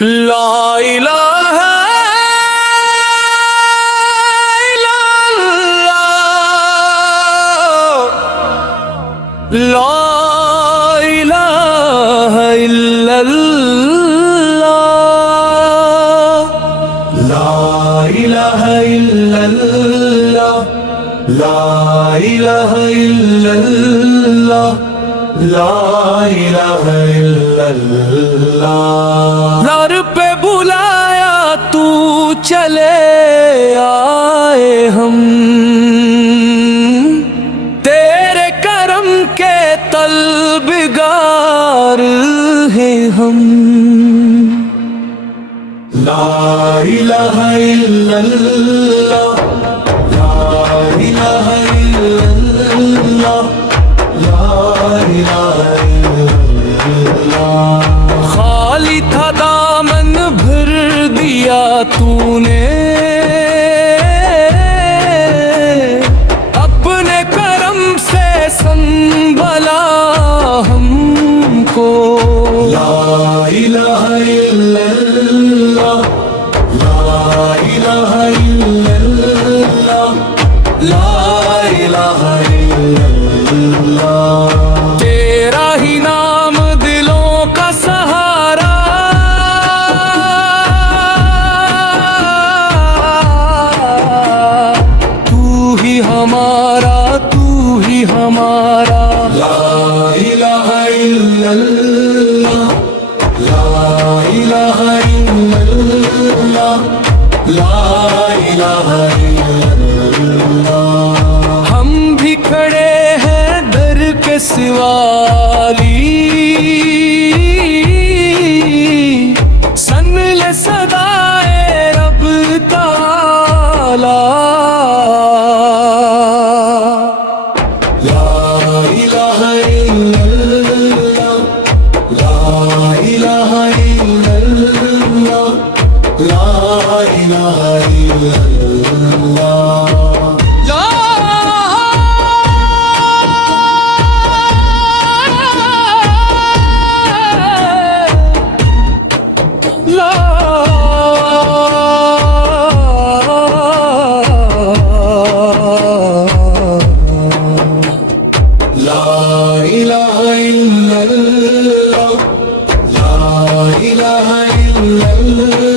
لا الہ الا اللہ، لا الہ الا اللہ، لا الہ الا اللہ، لا الہ الا اللہ، لا الہ الا اللہ۔ در پہ بلایا تو چلے آئے ہم، تیرے کرم کے طلبگار ہیں ہم۔ لا الہ الا اللہ، لا الہ الا اللہ، لا الہ الا اللہ۔ خالی تھا دامن بھر دیا تو نے، اپنے کرم سے سنبھلا ہم کو۔ لا الہ الا اللہ، لا الہ الا اللہ، لا الہ الا اللہ۔ تیرا ہی نام دلوں کا سہارا، تو ہی ہمارا، تو ہی ہمارا۔ لا الہ الا اللہ، لا الہ الا اللہ، لا الہ الا اللہ۔ ہم بھی کھڑے ہیں در کے سوالی، سن لے صدائے رب تعالی۔ لا الہ الا اللہ، لا الہ الا اللہ، لا الہ الا اللہ۔ لا الہ الا اللہ، لا الہ الا اللہ۔